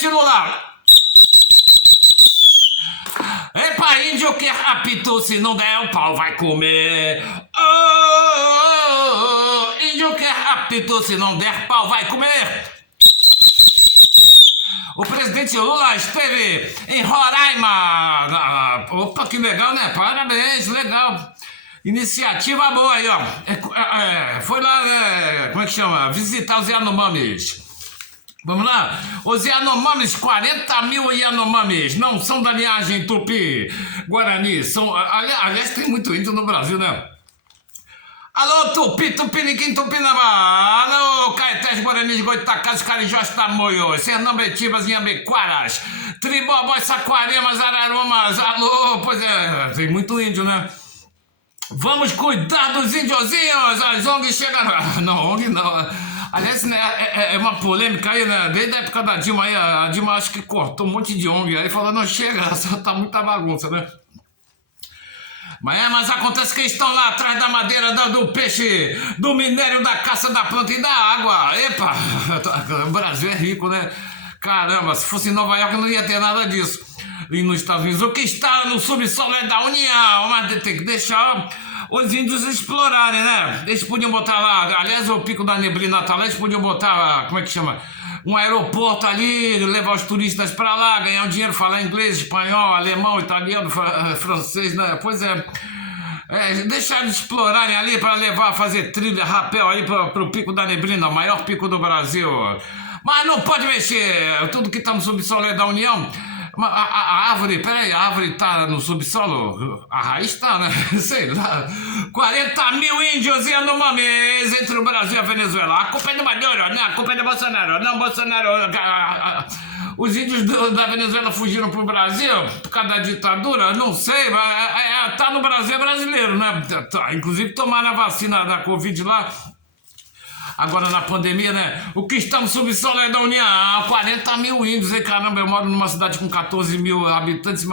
presidente Lula. Epa, índio que apitou, se não der o pau vai comer. Índio que apitou, se não der pau vai comer. O presidente Lula esteve em Roraima. Opa, que legal, né? Parabéns, legal. Iniciativa boa aí, ó. Foi lá, como é que chama? Visitar os Yanomamis. Vamos lá? Os Yanomamis, 40 mil Yanomamis, não são da linhagem Tupi Guarani. Aliás, tem muito índio no Brasil, né? Alô, Tupi, Tupiniquim, Tupinambá. Alô, Caetés, Guaranis, Goitacás, Carijós, Tamoios, Sernambetibas, Inhambequaras, Tribobós, Saquaremas, Ararumas. Alô, pois é, tem muito índio, né? Vamos cuidar dos índiozinhos, as ONGs chegam... Não, ONG não... Aliás, né, é uma polêmica aí, né? Desde a época da Dilma aí, a Dilma acho que cortou um monte de ONG. Aí falou, não chega, só tá muita bagunça, né? Mas acontece que estão lá atrás da madeira, do peixe, do minério, da caça, da planta e da água. Epa, o Brasil é rico, né? Caramba, se fosse em Nova York não ia ter nada disso. E nos Estados Unidos, o que está no subsolo é da União, mas tem que deixar os índios explorarem, né? Eles podiam botar lá, aliás, o Pico da Neblina tá lá, eles podiam botar, como é que chama? Um aeroporto ali, levar os turistas para lá, ganhar um dinheiro, falar inglês, espanhol, alemão, italiano, francês, né? Pois é. Deixar eles explorarem ali para levar, fazer trilha, rapel aí para o Pico da Neblina, o maior pico do Brasil. Mas não pode mexer, tudo que está no subsolo é da União. A árvore, peraí, a árvore tá no subsolo? A raiz tá, né? Sei lá. 40 mil índios Yanomamis entre o Brasil e a Venezuela. A culpa é do Maduro, né? A culpa é do Bolsonaro. Não, Bolsonaro... Os índios da Venezuela fugiram pro Brasil por causa da ditadura? Não sei, mas tá no Brasil, é brasileiro, né? Inclusive tomaram a vacina da Covid lá. Agora na pandemia, né? O que está no subsolo é da União. 40 mil índios, hein? Caramba, eu moro numa cidade com 14 mil habitantes.